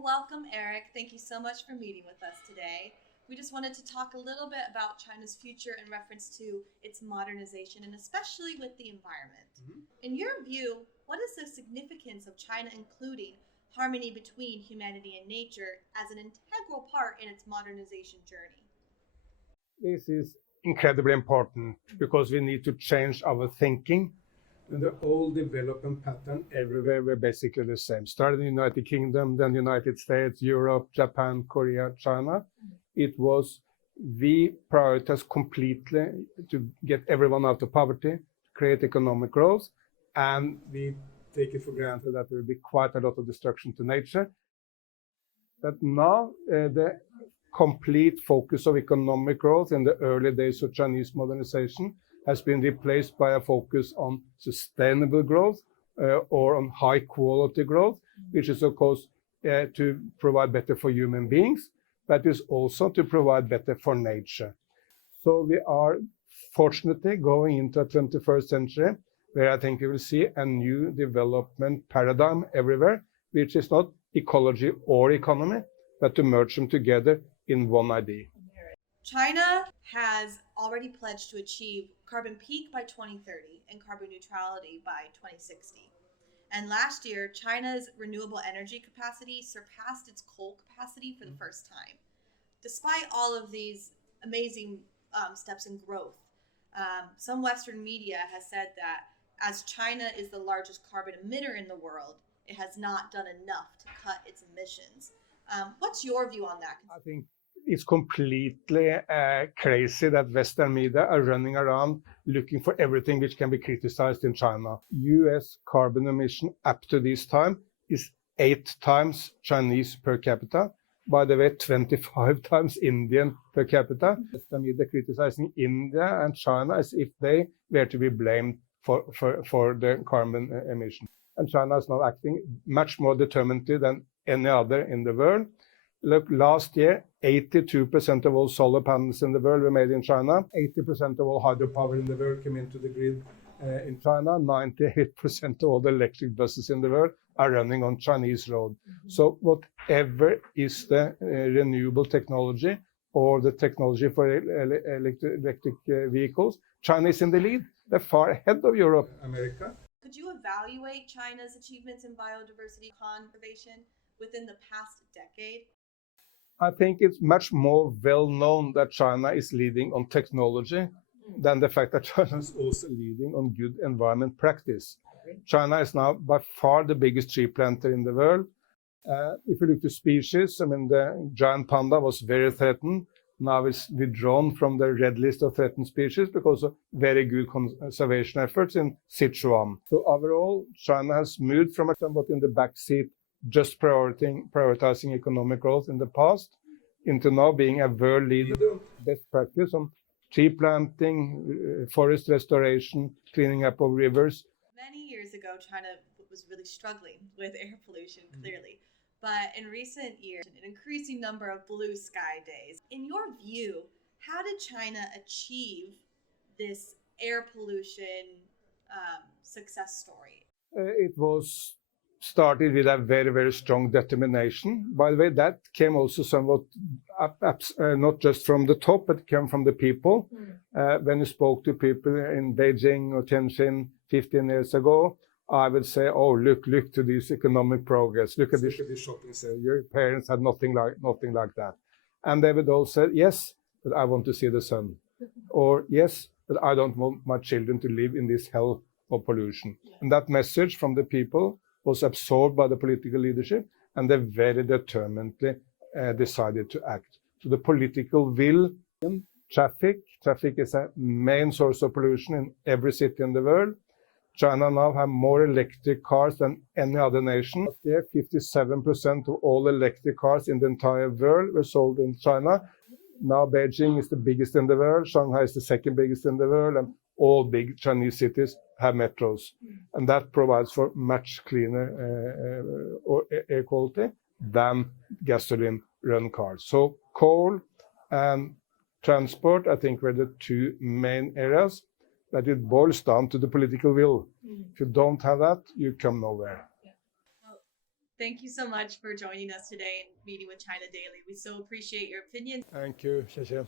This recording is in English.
Well, welcome, Eric. Thank you so much for meeting with us today. We just wanted to talk a little bit about China's future in reference to its modernization and especially with the environment. In your view, what is the significance of China including harmony between humanity and nature as an integral part in its modernization journey? This is incredibly important because we need to change our thinking. And the old development pattern everywhere were basically the same. Started in the United Kingdom, then United States, Europe, Japan, Korea, China. It was we prioritize completely to get everyone out of poverty, create economic growth, and we take it for granted that there will be quite a lot of destruction to nature. But now the complete focus of economic growth in the early days of Chinese modernization has been replaced by a focus on sustainable growth or on high quality growth, which is of course to provide better for human beings, but is also to provide better for nature. So we are fortunately going into a 21st century where I think we will see a new development paradigm everywhere, which is not ecology or economy, but to merge them together in one idea. China has already pledged to achieve carbon peak by 2030 and carbon neutrality by 2060. And last year, China's renewable energy capacity surpassed its coal capacity for the first time. Despite all of these amazing steps in growth, some Western media has said that as China is the largest carbon emitter in the world, it has not done enough to cut its emissions. What's your view on that? I think it's completely crazy that Western media are running around looking for everything which can be criticized in China. US carbon emission up to this time is 8 times Chinese per capita. By the way, 25 times Indian per capita. Western media criticizing India and China as if they were to be blamed for the carbon emission. And China is now acting much more determinedly than any other in the world. Look, last year, 82% of all solar panels in the world were made in China. 80% of all hydropower in the world came into the grid in China. 98% of all the electric buses in the world are running on Chinese road. So whatever is the renewable technology or the technology for electric vehicles, China is in the lead. They're far ahead of Europe, America. Could you evaluate China's achievements in biodiversity conservation within the past decade? I think it's much more well known that China is leading on technology than the fact that China is also leading on good environment practice. China is now by far the biggest tree planter in the world. If you look to species, I mean, the giant panda was very threatened. Now it's withdrawn from the red list of threatened species because of very good conservation efforts in Sichuan. So overall, China has moved from somewhat in the backseat, just prioritizing economic growth in the past, into now being a world leader, best practice on tree planting, forest restoration, cleaning up of rivers. Many years ago, China was really struggling with air pollution, clearly. But in recent years, an increasing number of blue sky days. In your view, how did China achieve this air pollution success story? It was started with a very, very strong determination. By the way, that came also somewhat not just from the top, but came from the people. When you spoke to people in Beijing or Tianjin 15 years ago, I would say, oh, look to this economic progress. Look at this shopping center. Your parents had nothing like that. And they would all say, yes, but I want to see the sun. Or yes, but I don't want my children to live in this hell of pollution. And that message from the people was absorbed by the political leadership, and they very determinedly decided to act. So the political will, traffic is a main source of pollution in every city in the world. China now have more electric cars than any other nation. Last year, 57% of all electric cars in the entire world were sold in China. Now Beijing is the biggest in the world, Shanghai is the second biggest in the world, and all big Chinese cities have metros. And that provides for much cleaner air quality than gasoline-run cars. So coal and transport, I think, were the two main areas. But it boils down to the political will. If you don't have that, you come nowhere. Well, Thank you so much for joining us today and meeting with China Daily. We so appreciate your opinions. Thank you, Shasha.